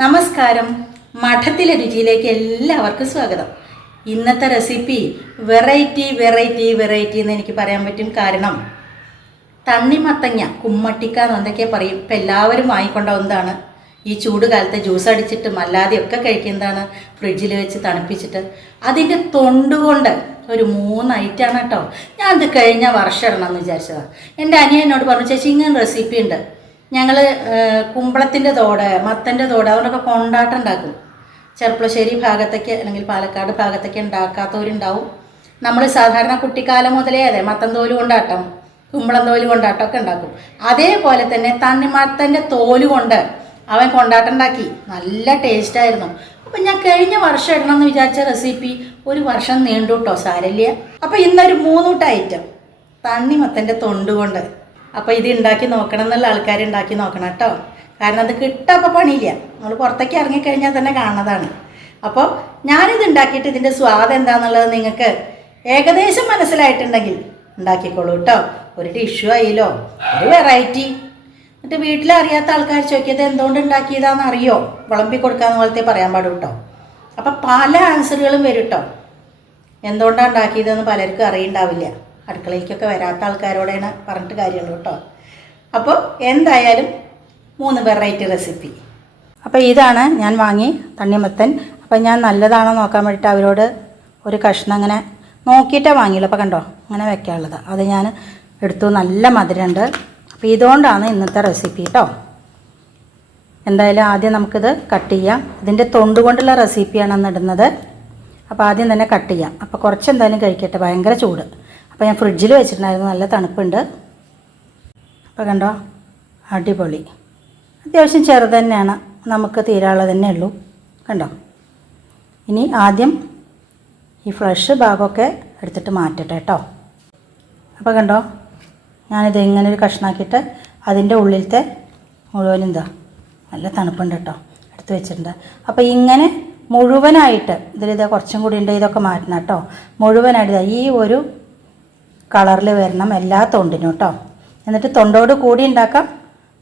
നമസ്കാരം. മഠത്തിലെ രുചിയിലേക്ക് എല്ലാവർക്കും സ്വാഗതം. ഇന്നത്തെ റെസിപ്പി വെറൈറ്റി എന്ന് എനിക്ക് പറയാൻ പറ്റും. കാരണം തണ്ണിമത്തങ്ങ കുമ്മട്ടിക്ക എന്നൊക്കെ പറയും. ഇപ്പം എല്ലാവരും വാങ്ങിക്കൊണ്ടാവുന്നതാണ്. ഈ ചൂട് കാലത്ത് ജ്യൂസ് അടിച്ചിട്ടും അല്ലാതെയൊക്കെ കഴിക്കുന്നതാണ്, ഫ്രിഡ്ജിൽ വെച്ച് തണുപ്പിച്ചിട്ട്. അതിൻ്റെ തൊണ്ടുകൊണ്ട് ഒരു 3 ഐറ്റമാണ് കേട്ടോ. ഞാൻ അത് കഴിഞ്ഞ വർഷം ഇടണമെന്ന് വിചാരിച്ചതാണ്. എൻ്റെ അനിയനോട് പറഞ്ഞു, ചേച്ചി ഇങ്ങനെ റെസിപ്പി ഉണ്ട്, ഞങ്ങൾ കുമ്പളത്തിൻ്റെ തോട്, മത്തൻ്റെ തോട് അതുകൊണ്ടൊക്കെ കൊണ്ടാട്ടം ഉണ്ടാക്കും. ചെർപ്പളശ്ശേരി ഭാഗത്തൊക്കെ അല്ലെങ്കിൽ പാലക്കാട് ഭാഗത്തൊക്കെ ഉണ്ടാക്കാത്തവരുണ്ടാവും. നമ്മൾ സാധാരണ കുട്ടിക്കാലം മുതലേ അതെ മത്തൻ തോല് കൊണ്ടാട്ടം, കുമ്പളം തോല് കൊണ്ടാട്ടമൊക്കെ ഉണ്ടാക്കും. അതേപോലെ തന്നെ തണ്ണിമത്തൻ്റെ തോല് കൊണ്ട് അവൻ കൊണ്ടാട്ടം ഉണ്ടാക്കി. നല്ല ടേസ്റ്റായിരുന്നു. അപ്പം ഞാൻ കഴിഞ്ഞ വർഷം ഇടണമെന്ന് വിചാരിച്ച റെസിപ്പി ഒരു വർഷം നീണ്ടു കേട്ടോ. സാരല്യ. അപ്പോൾ ഇന്നൊരു 3 ഐറ്റം തണ്ണിമത്തൻ്റെ തൊണ്ട് കൊണ്ട്. അപ്പോൾ ഇത് ഉണ്ടാക്കി നോക്കണം എന്നുള്ള ആൾക്കാർ ഉണ്ടാക്കി നോക്കണം കേട്ടോ. കാരണം അത് കിട്ടപ്പോൾ പണിയില്ല, നമ്മൾ പുറത്തേക്ക് ഇറങ്ങിക്കഴിഞ്ഞാൽ തന്നെ കാണുന്നതാണ്. അപ്പോൾ ഞാനിത് ഉണ്ടാക്കിയിട്ട് ഇതിൻ്റെ സ്വാദ് എന്താണെന്നുള്ളത് നിങ്ങൾക്ക് ഏകദേശം മനസ്സിലായിട്ടുണ്ടെങ്കിൽ ഉണ്ടാക്കിക്കോളൂ കേട്ടോ. ഒരു ഡിഷും ആയില്ലോ, ഒരു വെറൈറ്റി. എന്നിട്ട് വീട്ടിലറിയാത്ത ആൾക്കാർ ചോദിക്കിയത് എന്തുകൊണ്ട് ഉണ്ടാക്കിയതാണെന്ന് അറിയോ, വിളമ്പി കൊടുക്കാമെന്ന് പോലത്തെ പറയാൻ പാടും കേട്ടോ. അപ്പോൾ പല ആൻസറുകളും വരും കേട്ടോ. എന്തുകൊണ്ടാണ് ഉണ്ടാക്കിയതെന്ന് പലർക്കും അറിയണ്ടാവില്ല. അടുക്കളയിലേക്കൊക്കെ വരാത്ത ആൾക്കാരോടാണ് പറഞ്ഞിട്ട് കാര്യമുള്ളൂ കേട്ടോ. അപ്പോൾ എന്തായാലും 3 വെറൈറ്റി റെസിപ്പി. അപ്പോൾ ഇതാണ് ഞാൻ വാങ്ങി തണ്ണിമത്തൻ. അപ്പോൾ ഞാൻ നല്ലതാണോ നോക്കാൻ വേണ്ടിയിട്ട് അവരോട് ഒരു കഷ്ണം അങ്ങനെ നോക്കിയിട്ടേ വാങ്ങിയുള്ളൂ. അപ്പോൾ കണ്ടോ, അങ്ങനെ വെക്കാനുള്ളത് അത് ഞാൻ എടുത്തു. നല്ല മധുരമുണ്ട്. അപ്പോൾ ഇതുകൊണ്ടാണ് ഇന്നത്തെ റെസിപ്പി കേട്ടോ. എന്തായാലും ആദ്യം നമുക്കിത് കട്ട് ചെയ്യാം. ഇതിൻ്റെ തൊണ്ട് കൊണ്ടുള്ള റെസിപ്പിയാണ് അന്ന് ഇടുന്നത്. അപ്പോൾ ആദ്യം തന്നെ കട്ട് ചെയ്യാം. അപ്പോൾ കുറച്ച് എന്തായാലും കഴിക്കട്ടെ, ഭയങ്കര ചൂട്. അപ്പോൾ ഞാൻ ഫ്രിഡ്ജിൽ വെച്ചിട്ടുണ്ടായിരുന്നു, നല്ല തണുപ്പുണ്ട്. അപ്പോൾ കണ്ടോ, അടിപൊളി. അത്യാവശ്യം ചെറുത് തന്നെയാണ്, നമുക്ക് തീരാനുള്ളത് തന്നെ ഉള്ളൂ. കണ്ടോ. ഇനി ആദ്യം ഈ ഫ്ലഷ് ഭാഗമൊക്കെ എടുത്തിട്ട് മാറ്റട്ടെ കേട്ടോ. അപ്പോൾ കണ്ടോ, ഞാനിത് ഇങ്ങനെ ഒരു കഷ്ണാക്കിയിട്ട് അതിൻ്റെ ഉള്ളിലത്തെ മുഴുവനും എന്താ നല്ല തണുപ്പുണ്ട് കേട്ടോ, എടുത്ത് വെച്ചിട്ടുണ്ട്. അപ്പോൾ ഇങ്ങനെ മുഴുവനായിട്ട് ഇതിലിത് കുറച്ചും കൂടി ഉണ്ട്, ഇതൊക്കെ മാറ്റണം കേട്ടോ. മുഴുവനായിട്ട് ഈ ഒരു കളറിൽ വരണം എല്ലാ തൊണ്ടിനും കേട്ടോ. എന്നിട്ട് തൊണ്ടോട് കൂടി ഉണ്ടാക്കാം,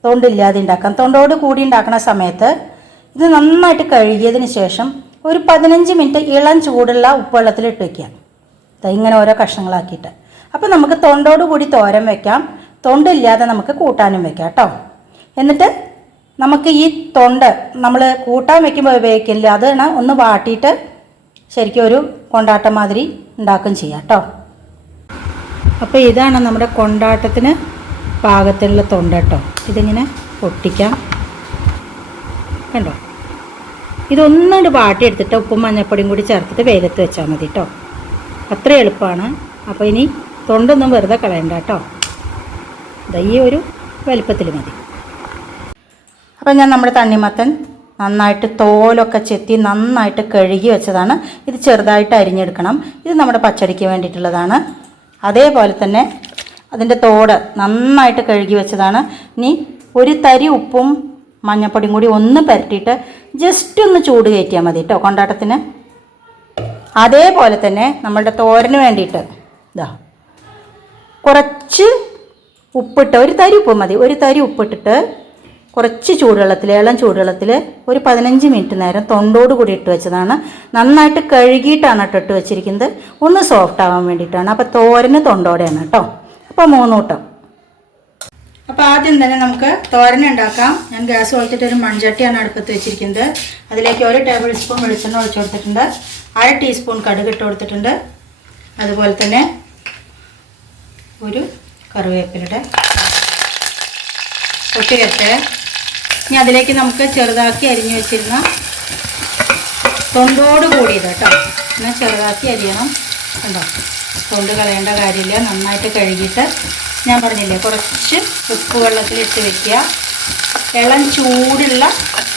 തൊണ്ടില്ലാതെ ഉണ്ടാക്കാം. തൊണ്ടോട് കൂടി ഉണ്ടാക്കുന്ന സമയത്ത് ഇത് നന്നായിട്ട് കഴുകിയതിന് ശേഷം ഒരു 15 മിനിറ്റ് ഇളം ചൂടുള്ള ഉപ്പുവെള്ളത്തിൽ ഇട്ട് വയ്ക്കാം. ഇങ്ങനെ ഓരോ കഷ്ണങ്ങളാക്കിയിട്ട്. അപ്പോൾ നമുക്ക് തൊണ്ടോട് കൂടി തോരൻ വയ്ക്കാം, തൊണ്ടില്ലാതെ നമുക്ക് കൂട്ടാനും വയ്ക്കാം കേട്ടോ. എന്നിട്ട് നമുക്ക് ഈ തൊണ്ട് നമ്മൾ കൂട്ടാൻ വയ്ക്കുമ്പോൾ ഉപയോഗിക്കില്ല, അതാണ് ഒന്ന് വാട്ടിയിട്ട് ശരിക്കും ഒരു കൊണ്ടാട്ടം മാതിരി ഉണ്ടാക്കുകയും ചെയ്യാം കേട്ടോ. അപ്പോൾ ഇതാണ് നമ്മുടെ കൊണ്ടാട്ടത്തിന് പാകത്തിലുള്ള തൊണ്ട കേട്ടോ. ഇതിങ്ങനെ പൊട്ടിക്കാം. കണ്ടോ, ഇതൊന്നുകൊണ്ട് വാട്ടിയെടുത്തിട്ട് ഉപ്പും മഞ്ഞൾപ്പൊടിയും കൂടി ചേർത്തിട്ട് വെയിലത്ത് വെച്ചാൽ മതി കേട്ടോ. അത്ര എളുപ്പമാണ്. അപ്പോൾ ഇനി തൊണ്ടൊന്നും വെറുതെ കളയണ്ട കേട്ടോ. ഈ ഒരു വലുപ്പത്തിൽ മതി. അപ്പം ഞാൻ നമ്മുടെ തണ്ണിമത്തൻ നന്നായിട്ട് തോലൊക്കെ ചെത്തി നന്നായിട്ട് കഴുകി വെച്ചതാണ്. ഇത് ചെറുതായിട്ട് അരിഞ്ഞെടുക്കണം. ഇത് നമ്മുടെ പച്ചടിക്ക് വേണ്ടിയിട്ടുള്ളതാണ്. അതേപോലെ തന്നെ അതിൻ്റെ തോട് നന്നായിട്ട് കഴുകി വെച്ചതാണ്. ഇനി ഒരു തരി ഉപ്പും മഞ്ഞൾപ്പൊടിയും കൂടി ഒന്ന് പുരട്ടിയിട്ട് ജസ്റ്റ് ഒന്ന് ചൂട് കയറ്റിയാൽ മതി കേട്ടോ കൊണ്ടാട്ടത്തിന്. അതേപോലെ തന്നെ നമ്മളുടെ തോരന് വേണ്ടിയിട്ട് ഇതാ കുറച്ച് ഉപ്പിട്ട്, ഒരു തരി ഉപ്പ് മതി, ഒരു തരി ഉപ്പിട്ടിട്ട് കുറച്ച് ചൂടുവെള്ളത്തിൽ, ഇളം ചൂടുവെള്ളത്തിൽ ഒരു 15 മിനിറ്റ് നേരം തൊണ്ടോട് കൂടി ഇട്ട് വെച്ചതാണ്. നന്നായിട്ട് കഴുകിയിട്ടാണ് ഇട്ട് വെച്ചിരിക്കുന്നത്, ഒന്ന് സോഫ്റ്റ് ആവാൻ വേണ്ടിയിട്ടാണ്. അപ്പോൾ തോരന് തൊണ്ടോടെയാണ് കേട്ടോ. അപ്പോൾ 3 കൂട്ടം. അപ്പോൾ ആദ്യം തന്നെ നമുക്ക് തോരൻ ഉണ്ടാക്കാം. ഞാൻ ഗ്യാസ് കൊടുത്തിട്ട് ഒരു മൺചട്ടിയാണ് അടുപ്പത്ത് വെച്ചിരിക്കുന്നത്. അതിലേക്ക് 1 ടേബിൾ സ്പൂൺ വെളിച്ചെണ്ണ ഒഴിച്ചു കൊടുത്തിട്ടുണ്ട്. 1/2 ടീസ്പൂൺ കടുക് ഇട്ട് കൊടുത്തിട്ടുണ്ട്. അതുപോലെ തന്നെ ഒരു കറിവേപ്പിലയുടെ പൊട്ടിരട്ടെ. ഇനി അതിലേക്ക് നമുക്ക് ചെറുതാക്കി അരിഞ്ഞു വെച്ചിരുന്ന തൊണ്ടോട് കൂടിയത് കേട്ടോ. എന്നാൽ ചെറുതാക്കി അരിയണം. കണ്ടോ, തൊണ്ട് കളയേണ്ട കാര്യമില്ല. നന്നായിട്ട് കഴുകിയിട്ട് ഞാൻ പറഞ്ഞില്ലേ കുറച്ച് ഉപ്പ് വെള്ളത്തിലിട്ട് വെക്കുക, ഇളം ചൂടുള്ള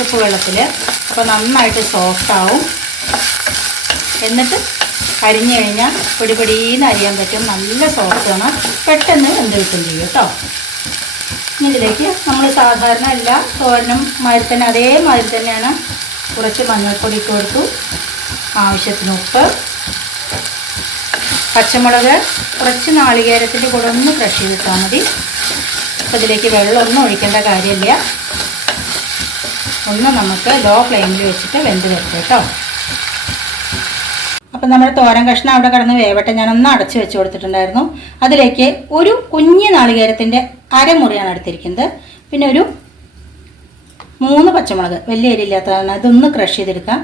ഉപ്പ് വെള്ളത്തിൽ. അപ്പോൾ നന്നായിട്ട് സോഫ്റ്റ് ആവും. എന്നിട്ട് അരിഞ്ഞു കഴിഞ്ഞാൽ പൊടിപൊടിയെന്ന് അരിയാൻ പറ്റും. നല്ല സോഫ്റ്റാണ്, പെട്ടെന്ന് വെന്ത് കിട്ടും ചെയ്യും കേട്ടോ. ഇനി ഇതിലേക്ക് നമ്മൾ സാധാരണ എല്ലാ തോരനും മാതിരി തന്നെ അതേമാതിരി തന്നെയാണ് കുറച്ച് മഞ്ഞൾപ്പൊടി ഇട്ട് കൊടുത്തു, ആവശ്യത്തിന് ഉപ്പ്, പച്ചമുളക്, കുറച്ച് നാളികേരത്തിൻ്റെ കൂടെ ഒന്ന് ക്രഷ് ചെയ്തിട്ടാൽ മതി. അപ്പോൾ ഇതിലേക്ക് വെള്ളമൊന്നും ഒഴിക്കേണ്ട കാര്യമില്ല. ഒന്ന് നമുക്ക് ലോ ഫ്ലെയിമിൽ വെച്ചിട്ട് വെന്ത് വരട്ടെ കേട്ടോ. അപ്പം നമ്മുടെ തോരൻ കഷ്ണം അവിടെ കിടന്ന് വേവട്ടെ. ഞാനൊന്ന് അടച്ച് വെച്ച് കൊടുത്തിട്ടുണ്ടായിരുന്നു. അതിലേക്ക് ഒരു കുഞ്ഞ് നാളികേരത്തിൻ്റെ അരമുറിയാണ് എടുത്തിരിക്കുന്നത്. പിന്നെ ഒരു 3 പച്ചമുളക്, വലിയ എരിയില്ലാത്തതാണ്. ഇതൊന്ന് ക്രഷ് ചെയ്തെടുക്കാം.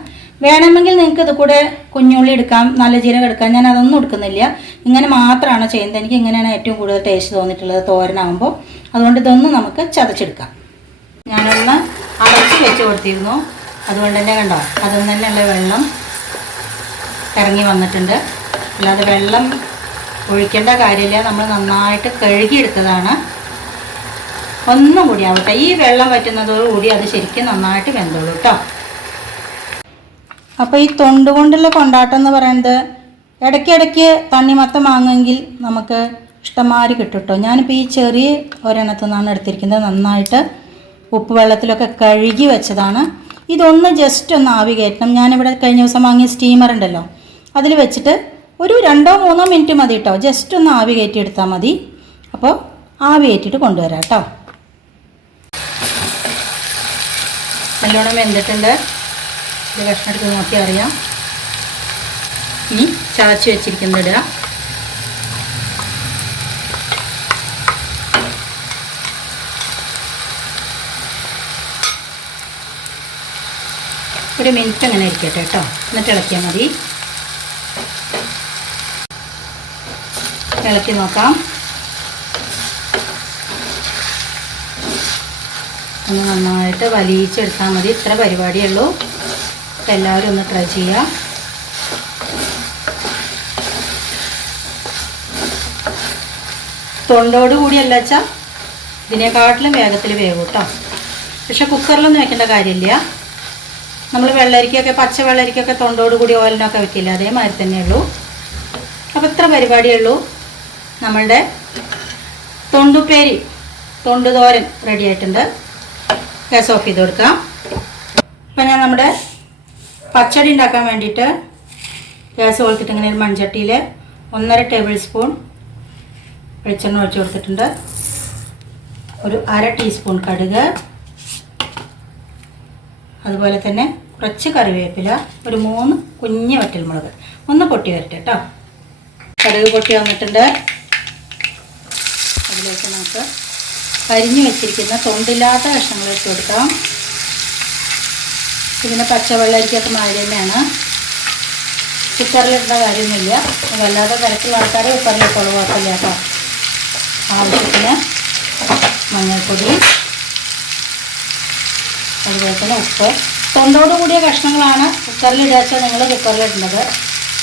വേണമെങ്കിൽ നിങ്ങൾക്ക് ഇത് കൂടെ കുഞ്ഞുള്ളി എടുക്കാം, നല്ല ജീരകം എടുക്കാം. ഞാൻ അതൊന്നും എടുക്കുന്നില്ല, ഇങ്ങനെ മാത്രമാണ് ചെയ്യുന്നത്. എനിക്ക് ഇങ്ങനെയാണ് ഏറ്റവും കൂടുതൽ ടേസ്റ്റ് തോന്നിയിട്ടുള്ളത് തോരനാകുമ്പോൾ. അതുകൊണ്ട് ഇതൊന്ന് നമുക്ക് ചതച്ചെടുക്കാം. ഞാനൊന്ന് അടച്ച് വെച്ച് കൊടുത്തിരുന്നു, അതുകൊണ്ട് തന്നെ കണ്ടോ അതിൽ തന്നെയുള്ള വെള്ളം ഇറങ്ങി വന്നിട്ടുണ്ട്. അല്ലാതെ വെള്ളം ഒഴിക്കേണ്ട കാര്യമില്ല, നമ്മൾ നന്നായിട്ട് കഴുകിയെടുത്തതാണ്. ഒന്നും കൂടി ആവട്ടെ. ഈ വെള്ളം വറ്റുന്നതോടുകൂടി അത് ശരിക്കും നന്നായിട്ട് വെന്തോളൂ കേട്ടോ. അപ്പോൾ ഈ തൊണ്ട് കൊണ്ടുള്ള കൊണ്ടാട്ടം എന്ന് പറയുന്നത് ഇടയ്ക്കിടയ്ക്ക് തണ്ണിമത്തം വാങ്ങുമെങ്കിൽ നമുക്ക് ഇഷ്ടംമാതിരി കിട്ടും കേട്ടോ. ഞാനിപ്പോൾ ഈ ചെറിയ ഒരെണ്ണത്തു നിന്നാണ് എടുത്തിരിക്കുന്നത്. നന്നായിട്ട് ഉപ്പ് വെള്ളത്തിലൊക്കെ കഴുകി വെച്ചതാണ്. ഇതൊന്ന് ജസ്റ്റ് ഒന്ന് ആവി കയറ്റണം. ഞാനിവിടെ കഴിഞ്ഞ ദിവസം വാങ്ങിയ സ്റ്റീമർ ഉണ്ടല്ലോ, അതിൽ വെച്ചിട്ട് ഒരു 2-3 മിനിറ്റ് മതി കേട്ടോ. ജസ്റ്റ് ഒന്ന് ആവി കയറ്റി എടുത്താൽ മതി. അപ്പോൾ ആവി കയറ്റിയിട്ട് കൊണ്ടുവരാം കേട്ടോ. നല്ലോണം വെന്തിട്ടുണ്ട്. ഇത് കഷ്ണം എടുത്ത് നോക്കി അറിയാം. ഇനി ചതച്ച് വെച്ചിരിക്കുന്നത് ഇടുക. ഒരു മിനിറ്റ് അങ്ങനെ ഇരിക്കട്ടെ കേട്ടോ. എന്നിട്ട് ഇളക്കിയാൽ മതി. ഇളക്കി നോക്കാം. ഒന്ന് നന്നായിട്ട് വലിയിച്ചെടുത്താൽ മതി. ഇത്ര പരിപാടിയേ ഉള്ളൂ. എല്ലാവരും ഒന്ന് ട്രൈ ചെയ്യുക. തൊണ്ടോട് കൂടിയല്ല വെച്ചാൽ ഇതിനെക്കാട്ടിലും വേഗത്തിൽ വേവും കേട്ടോ. പക്ഷെ കുക്കറിലൊന്നും വെക്കേണ്ട കാര്യമില്ല. നമ്മൾ വെള്ളരിക്കൊക്കെ, പച്ച വെള്ളരിക്കൊക്കെ തൊണ്ടോട് കൂടി ഓലനൊക്കെ വെക്കില്ല, അതേമാതിരി തന്നെയുള്ളൂ. അപ്പോൾ ഇത്ര പരിപാടിയേ ഉള്ളൂ. നമ്മളുടെ തൊണ്ടുപ്പേരി, തൊണ്ട് തോരൻ റെഡി ആയിട്ടുണ്ട്. ഗ്യാസ് ഓഫ് ചെയ്ത് കൊടുക്കാം. അപ്പം ഞാൻ നമ്മുടെ പച്ചടി ഉണ്ടാക്കാൻ വേണ്ടിയിട്ട് ഗ്യാസ് കൊടുത്തിട്ട് ഇങ്ങനെ ഒരു മൺചട്ടിയിൽ 1.5 ടേബിൾ സ്പൂൺ വെളിച്ചെണ്ണ ഒഴിച്ച് കൊടുത്തിട്ടുണ്ട്. ഒരു 1/2 ടീസ്പൂൺ കടുക്, അതുപോലെ തന്നെ കുറച്ച് കറിവേപ്പില, ഒരു 3 കുഞ്ഞ് വറ്റൽമുളക്. ഒന്ന് പൊട്ടി വരട്ടെ കേട്ടോ. കടുക് പൊട്ടി വന്നിട്ടുണ്ട്. അതിലേക്ക് നമുക്ക് അരിഞ്ഞു വെച്ചിരിക്കുന്ന തൊണ്ടില്ലാത്ത കഷ്ണങ്ങൾ ഇട്ട് കൊടുക്കാം. ഇതിൻ്റെ പച്ചവെള്ളരിക്കൊക്കെ മാതിരി തന്നെയാണ്. കുക്കറിലിടേണ്ട കാര്യമൊന്നുമില്ല. വല്ലാതെ തിരക്കുള്ള ആൾക്കാർ കുക്കറിലിട്ടോളൂ, കുഴപ്പമില്ല കേട്ടോ. ആവശ്യത്തിന് മഞ്ഞൾപ്പൊടി, അതുപോലെ തന്നെ ഉപ്പ്. തൊണ്ടോട് കൂടിയ കഷ്ണങ്ങളാണ് കുക്കറിലിടാച്ചാൽ നിങ്ങൾ കുക്കറിലിടുന്നത്.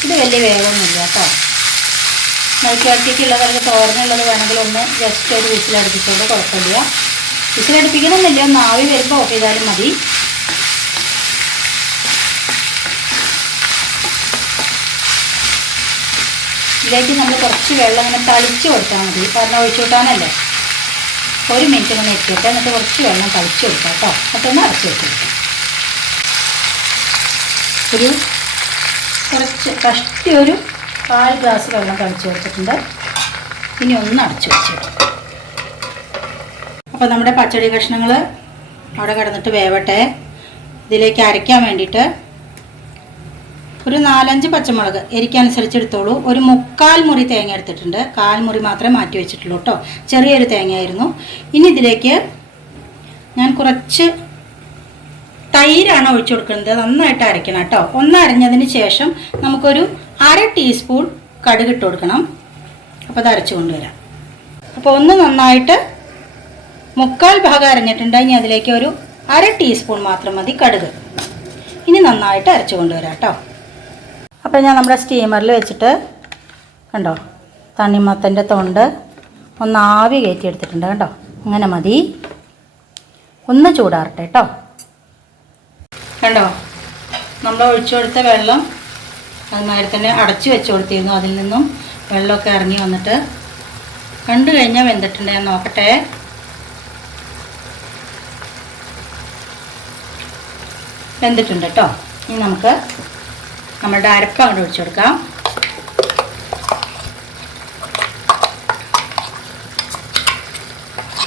ഇത് വലിയ വേഗമൊന്നുമില്ല കേട്ടോ. നൈറ്റാക്കിക്കുള്ളത്, അല്ലെങ്കിൽ തോരനുള്ളത് വേണമെങ്കിൽ ഒന്ന് ജസ്റ്റ് ഒരു വിസിലടുപ്പിച്ചോണ്ട് കുഴപ്പമില്ല. വിസിലടുപ്പിക്കണമെന്നില്ല, ഒന്ന് ആവി വരുമ്പോൾ ഓഫ് ചെയ്താലും മതി. ഇതിലേക്ക് നമ്മൾ കുറച്ച് വെള്ളം ഇങ്ങനെ തളിച്ച് കൊടുത്താൽ മതി. കാരണം ഒഴിച്ചു കൂട്ടാനല്ലേ. 1 മിനിറ്റ് ഇങ്ങനെ ഇട്ടിട്ട് എന്നിട്ട് കുറച്ച് വെള്ളം തളിച്ച് കൊടുക്കാം കേട്ടോ. മറ്റൊന്ന് അടച്ച് വെച്ചിട്ട് ഒരു കുറച്ച് കഷ്ടി ഒരു 1/4 ഗ്ലാസ് വെള്ളം തളിച്ച് വെച്ചിട്ടുണ്ട്. ഇനി ഒന്ന് അടച്ച് വെച്ചിട്ട് അപ്പോൾ നമ്മുടെ പച്ചടി കഷ്ണങ്ങൾ അവിടെ കിടന്നിട്ട് വേവട്ടെ. ഇതിലേക്ക് അരയ്ക്കാൻ വേണ്ടിയിട്ട് ഒരു 4-5 പച്ചമുളക് എരിക്കനുസരിച്ച് എടുത്തോളൂ. ഒരു 3/4 മുറി തേങ്ങ എടുത്തിട്ടുണ്ട്. 1/4 മുറി മാത്രമേ മാറ്റി വെച്ചിട്ടുള്ളൂ കേട്ടോ. ചെറിയൊരു തേങ്ങയായിരുന്നു. ഇനി ഇതിലേക്ക് ഞാൻ കുറച്ച് തൈരാണ് ഒഴിച്ചു കൊടുക്കുന്നത്. നന്നായിട്ട് അരയ്ക്കണം കേട്ടോ. ഒന്ന് അരഞ്ഞതിന് ശേഷം നമുക്കൊരു 1/2 ടീസ്പൂൺ കടുക് ഇട്ട് കൊടുക്കണം. അപ്പോൾ അത് അരച്ച് കൊണ്ടുവരാം. അപ്പോൾ ഒന്ന് നന്നായിട്ട് 3/4 ഭാഗം അരഞ്ഞിട്ടുണ്ട്. ഇനി അതിലേക്ക് ഒരു 1/2 ടീസ്പൂൺ മാത്രം മതി കടുക്. ഇനി നന്നായിട്ട് അരച്ച് കൊണ്ടുവരാം കേട്ടോ. അപ്പോൾ ഞാൻ നമ്മുടെ സ്റ്റീമറിൽ വെച്ചിട്ട് കണ്ടോ തണ്ണിമത്തൻ്റെ തൊണ്ട് ഒന്ന് ആവി കയറ്റി എടുത്തിട്ടുണ്ട് കേട്ടോ. അങ്ങനെ മതി. ഒന്ന് ചൂടാറട്ടെ കേട്ടോ. കണ്ടോ നമ്മൾ ഒഴിച്ചു കൊടുത്ത വെള്ളം അതുമാതിരി തന്നെ അടച്ചു വെച്ച് കൊടുത്തിരുന്നു. അതിൽ നിന്നും വെള്ളമൊക്കെ ഇറങ്ങി വന്നിട്ട് കണ്ടു കഴിഞ്ഞാൽ വെന്തിട്ടുണ്ട്. ഞാൻ നോക്കട്ടെ. വെന്തിട്ടുണ്ട് കേട്ടോ. ഇനി നമുക്ക് നമ്മളുടെ അരപ്പ് അങ്ങോട്ട് ഒഴിച്ചു കൊടുക്കാം.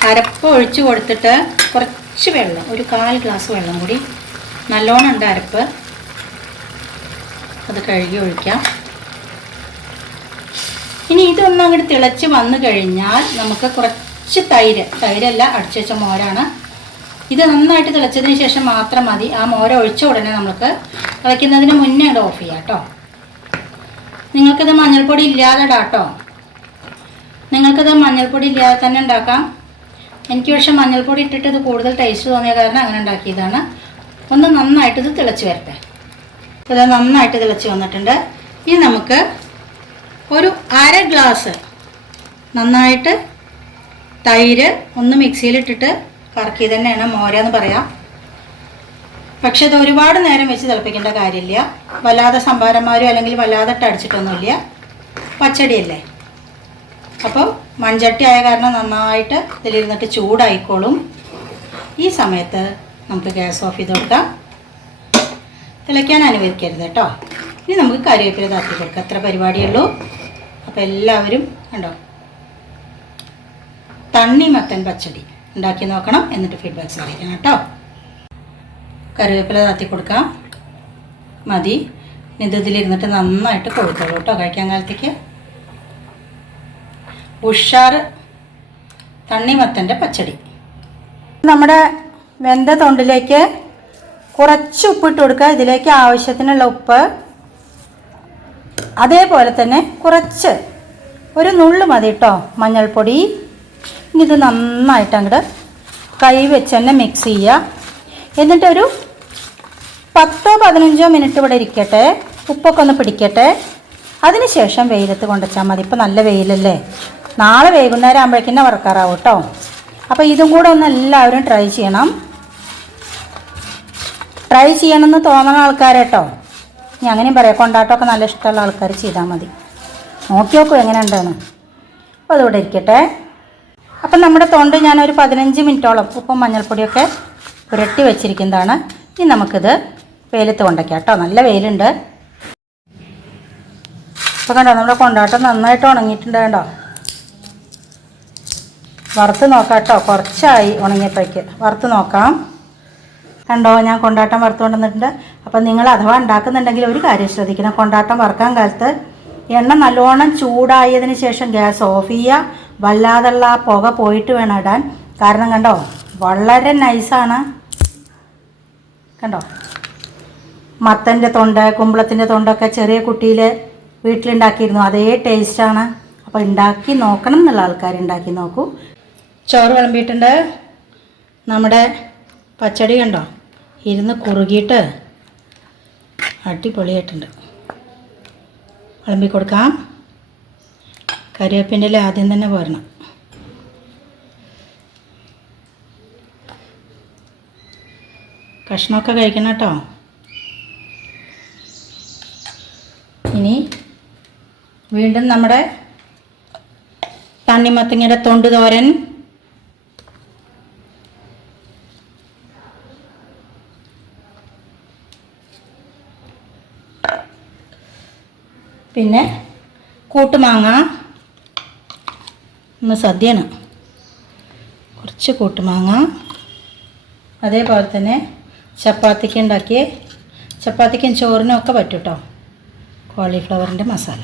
അരപ്പ് ഒഴിച്ചു കൊടുത്തിട്ട് കുറച്ച് വെള്ളം, ഒരു 1/4 ഗ്ലാസ് വെള്ളം കൂടി, നല്ലോണം ഉണ്ട് അരപ്പ്, അത് കഴുകി ഒഴിക്കാം. ഇനി ഇതൊന്നും അങ്ങോട്ട് തിളച്ച് വന്നു കഴിഞ്ഞാൽ നമുക്ക് കുറച്ച് തൈരല്ല, അടിച്ചു വെച്ച മോരാണ്. ഇത് നന്നായിട്ട് തിളച്ചതിന് ശേഷം മാത്രം മതി. ആ മോര ഒഴിച്ച ഉടനെ നമുക്ക് തിളയ്ക്കുന്നതിന് മുന്നേ അത് ഓഫ് ചെയ്യാം കേട്ടോ. നിങ്ങൾക്കിത് മഞ്ഞൾപ്പൊടി ഇല്ലാതെ ഇടാം കേട്ടോ. നിങ്ങൾക്കിത് മഞ്ഞൾപ്പൊടി ഇല്ലാതെ തന്നെ ഉണ്ടാക്കാം. എനിക്ക് പക്ഷേ മഞ്ഞൾപ്പൊടി ഇട്ടിട്ട് ഇത് കൂടുതൽ ടേസ്റ്റ് തോന്നിയ കാരണം അങ്ങനെ ഉണ്ടാക്കിയതാണ്. ഒന്ന് നന്നായിട്ട് ഇത് തിളച്ച് വരട്ടെ. ഇത് നന്നായിട്ട് തിളച്ച് വന്നിട്ടുണ്ട്. ഇനി നമുക്ക് ഒരു 1/2 ഗ്ലാസ് നന്നായിട്ട് തൈര് ഒന്ന് മിക്സിയിലിട്ടിട്ട് കറക്കി തന്നെയാണ് മോരെന്ന് പറയാം. പക്ഷെ ഇത് ഒരുപാട് നേരം വെച്ച് തിളപ്പിക്കേണ്ട കാര്യമില്ല. വല്ലാതെ സംഭാരന്മാരും അല്ലെങ്കിൽ വല്ലാതെ അടിച്ചിട്ടൊന്നുമില്ല, പച്ചടിയല്ലേ. അപ്പോൾ മൺചട്ടി ആയ കാരണം നന്നായിട്ട് ഇതിലിരുന്നിട്ട് ചൂടായിക്കോളും. ഈ സമയത്ത് നമുക്ക് ഗ്യാസ് ഓഫ് ചെയ്ത് കൊടുക്കാം. തിളയ്ക്കാൻ അനുവദിക്കരുത് കേട്ടോ. ഇനി നമുക്ക് കറിവേപ്പില താത്തി കൊടുക്കാം. അത്ര പരിപാടിയുള്ളൂ. അപ്പോൾ എല്ലാവരും കണ്ടോ, തണ്ണിമത്തൻ പച്ചടി ഉണ്ടാക്കി നോക്കണം. എന്നിട്ട് ഫീഡ്ബാക്ക്സ് അറിയിക്കണം കേട്ടോ. കറിവേപ്പില താത്തി കൊടുക്കാം, മതി. ഇതിലിരുന്നിട്ട് നന്നായിട്ട് കൊടുത്തോളൂ കേട്ടോ കഴിക്കാൻ കാലത്തേക്ക്. ഉഷാർ തണ്ണിമത്തൻ്റെ പച്ചടി. നമ്മുടെ വെന്ത തൊണ്ടിലേക്ക് കുറച്ച് ഉപ്പിട്ട് കൊടുക്കുക. ഇതിലേക്ക് ആവശ്യത്തിനുള്ള ഉപ്പ്, അതേപോലെ തന്നെ കുറച്ച് ഒരു നുള്ളു മതി കേട്ടോ മഞ്ഞൾപ്പൊടി. ഇനി ഇത് നന്നായിട്ട് അങ്ങോട്ട് കൈ വെച്ച് തന്നെ മിക്സ് ചെയ്യുക. എന്നിട്ടൊരു 10-15 മിനിറ്റ് ഇവിടെ ഇരിക്കട്ടെ, ഉപ്പൊക്കെ ഒന്ന് പിടിക്കട്ടെ. അതിനുശേഷം വെയിലത്ത് കൊണ്ടുവച്ചാൽ മതി. ഇപ്പോൾ നല്ല വെയിലല്ലേ, നാളെ വൈകുന്നേരം ആകുമ്പോഴേക്കും വറക്കാറാവും കേട്ടോ. അപ്പോൾ ഇതും കൂടെ ഒന്ന് എല്ലാവരും ട്രൈ ചെയ്യണം. ട്രൈ ചെയ്യണമെന്ന് തോന്നുന്ന ആൾക്കാർ കേട്ടോ. ഇനി അങ്ങനെയും പറയാം, കൊണ്ടാട്ടമൊക്കെ നല്ല ഇഷ്ടമുള്ള ആൾക്കാർ ചെയ്താൽ മതി. നോക്കി നോക്കൂ എങ്ങനെ ഉണ്ടെന്ന്. അപ്പോൾ അതിവിടെ ഇരിക്കട്ടെ. അപ്പം നമ്മുടെ തൊണ്ട് ഞാനൊരു 15 മിനിറ്റോളം ഉപ്പും മഞ്ഞൾപ്പൊടിയൊക്കെ പുരട്ടി വെച്ചിരിക്കുന്നതാണ്. ഇനി നമുക്കിത് വെയിലത്ത് കൊണ്ടയ്ക്കാം കേട്ടോ. നല്ല വെയിലുണ്ട്. ഇപ്പോൾ കണ്ടോ നമ്മുടെ കൊണ്ടാട്ടം നന്നായിട്ട് ഉണങ്ങിയിട്ടുണ്ട്. കണ്ടോ, വറുത്ത് നോക്കാം കേട്ടോ. കുറച്ചായി ഉണങ്ങിയപ്പോഴേക്ക് വറുത്ത് നോക്കാം. കണ്ടോ, ഞാൻ കൊണ്ടാട്ടം വറുത്ത് കൊണ്ടുവന്നിട്ടുണ്ട്. അപ്പം നിങ്ങൾ അഥവാ ഉണ്ടാക്കുന്നുണ്ടെങ്കിൽ ഒരു കാര്യം ശ്രദ്ധിക്കണം. കൊണ്ടാട്ടം വറുക്കാൻ കാലത്ത് എണ്ണ നല്ലോണം ചൂടായതിന് ശേഷം ഗ്യാസ് ഓഫ് ചെയ്യുക. വല്ലാതുള്ള ആ പുക പോയിട്ട് വേണം ഇടാൻ. കാരണം കണ്ടോ വളരെ നൈസാണ്. കണ്ടോ, മത്തൻ്റെ തൊണ്ട്, കുമ്പളത്തിൻ്റെ തൊണ്ടൊക്കെ ചെറിയ കുട്ടിയിൽ വീട്ടിലുണ്ടാക്കിയിരുന്നു. അതേ ടേസ്റ്റാണ്. അപ്പോൾ ഉണ്ടാക്കി നോക്കണം എന്നുള്ള ആൾക്കാർ ഉണ്ടാക്കി നോക്കൂ. ചോറ് വിളമ്പിയിട്ടുണ്ട്. നമ്മുടെ പച്ചടി കണ്ടോ ഇരുന്ന് കുറുകിയിട്ട് അടിപൊളിയായിട്ടുണ്ട്. വിളമ്പി കൊടുക്കാം. കറിവേപ്പിൻ്റെ ഇല ആദ്യം തന്നെ പോരണം. കഷ്ണമൊക്കെ കഴിക്കണം കേട്ടോ. ഇനി വീണ്ടും നമ്മുടെ തണ്ണിമത്തങ്ങയുടെ തൊണ്ട് തോരൻ, പിന്നെ കൂട്ടുമാങ്ങ, ഇന്ന് സദ്യയാണ്. കുറച്ച് കൂട്ടുമാങ്ങ, അതേപോലെ തന്നെ ചപ്പാത്തിക്ക് ഉണ്ടാക്കിയ, ചപ്പാത്തിക്കും ചോറിനും ഒക്കെ പറ്റും കേട്ടോ, കോളിഫ്ലവറിൻ്റെ മസാല.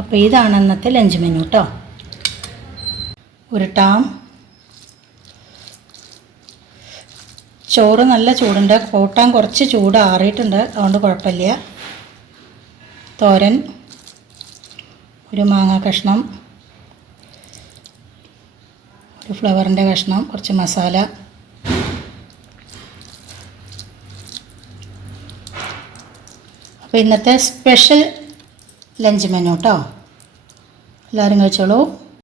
അപ്പോൾ ഇതാണ് ഇന്നത്തെ ലഞ്ച് മെനു കേട്ടോ. ഉരുട്ടാം. ചോറ് നല്ല ചൂടുണ്ട്, കൂട്ടാൻ കുറച്ച് ചൂട് ആറിയിട്ടുണ്ട്, അതുകൊണ്ട് കുഴപ്പമില്ല. തോരൻ, ഒരു മാങ്ങ കഷ്ണം, ഒരു ഫ്ലവറിൻ്റെ കഷ്ണം, കുറച്ച് മസാല. അപ്പോൾ ഇന്നത്തെ സ്പെഷ്യൽ ലഞ്ച് മെനു കേട്ടോ. എല്ലാവരും കഴിച്ചോളൂ.